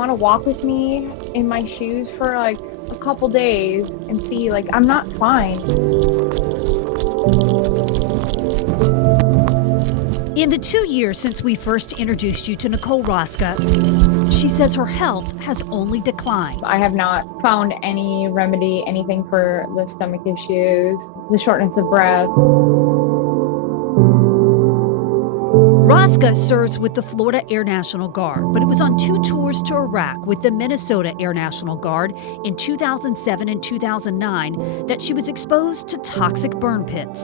want to walk with me in my shoes for like a couple days and see, like, I'm not fine. In the 2 years since we first introduced you to Nicole Rosca, she says her health has only declined. I have not found any remedy, anything for the stomach issues, the shortness of breath. Rosca serves with the Florida Air National Guard, but it was on 2 tours to Iraq with the Minnesota Air National Guard in 2007 and 2009 that she was exposed to toxic burn pits.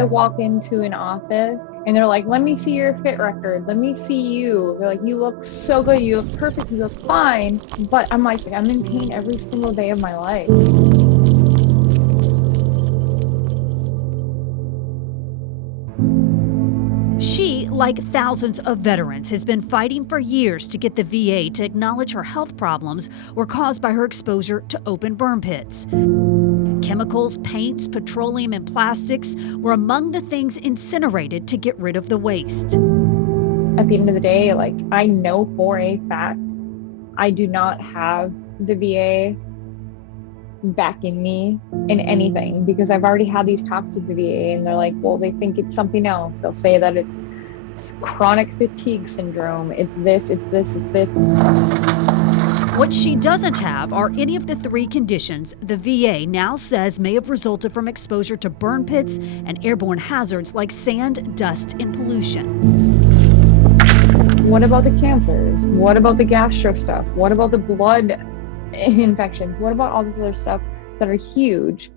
I walk into an office and they're like, let me see your fit record. Let me see you. They're like, you look so good. You look perfect. You look fine. But I'm like, I'm in pain every single day of my life. She, like thousands of veterans, has been fighting for years to get the VA to acknowledge her health problems were caused by her exposure to open burn pits. Chemicals, paints, petroleum, and plastics were among the things incinerated to get rid of the waste. At the end of the day, like, I know for a fact I do not have the VA backing me in anything, because I've already had these talks with the VA and they're like, well, they think it's something else. They'll say that it's chronic fatigue syndrome. It's this, it's this, it's this. What she doesn't have are any of the 3 conditions the VA now says may have resulted from exposure to burn pits and airborne hazards like sand, dust, and pollution. What about the cancers? What about the gastro stuff? What about the blood infections? What about all this other stuff that are huge,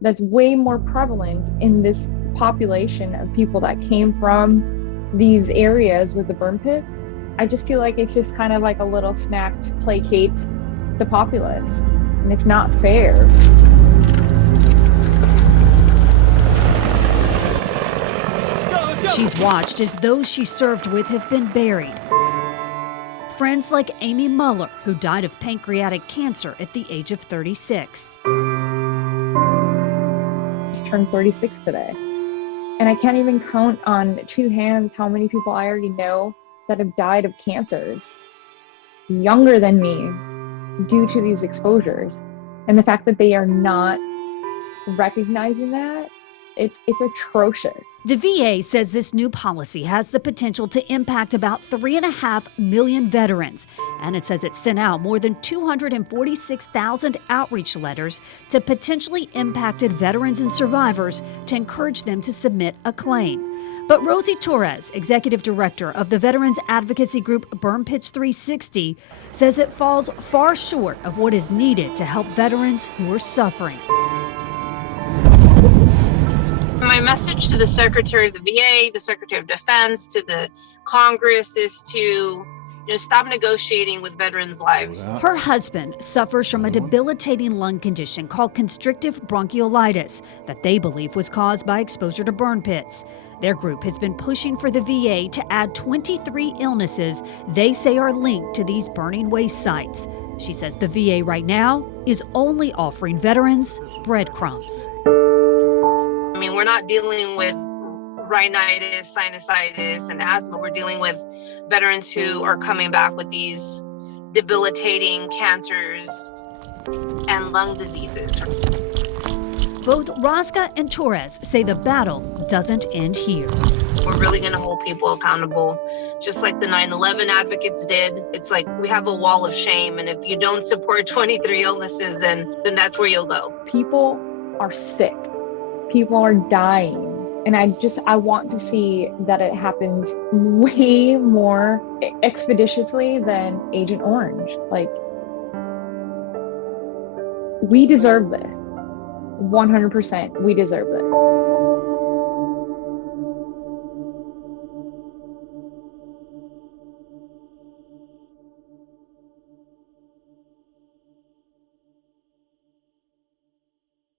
that's way more prevalent in this population of people that came from these areas with the burn pits? I just feel like it's just kind of like a little snack to placate the populace, and it's not fair. She's watched as those she served with have been buried. Friends like Amy Muller, who died of pancreatic cancer at the age of 36. Just turned 36 today. And I can't even count on 2 hands how many people I already know that have died of cancers younger than me due to these exposures. And the fact that they are not recognizing that, it's atrocious. The VA says this new policy has the potential to impact about 3.5 million veterans. And it says it sent out more than 246,000 outreach letters to potentially impacted veterans and survivors to encourage them to submit a claim. But Rosie Torres, executive director of the veterans advocacy group Burn Pits 360, says it falls far short of what is needed to help veterans who are suffering. My message to the Secretary of the VA, the Secretary of Defense, to the Congress is to stop negotiating with veterans' lives. Her husband suffers from a debilitating lung condition called constrictive bronchiolitis that they believe was caused by exposure to burn pits. Their group has been pushing for the VA to add 23 illnesses they say are linked to these burning waste sites. She says the VA right now is only offering veterans breadcrumbs. I mean, we're not dealing with rhinitis, sinusitis, and asthma. We're dealing with veterans who are coming back with these debilitating cancers and lung diseases. Both Rosca and Torres say the battle doesn't end here. We're really going to hold people accountable, just like the 9/11 advocates did. It's like we have a wall of shame, and if you don't support 23 illnesses, then that's where you'll go. People are sick. People are dying. And I want to see that it happens way more expeditiously than Agent Orange. Like, we deserve this. 100%, we deserve this.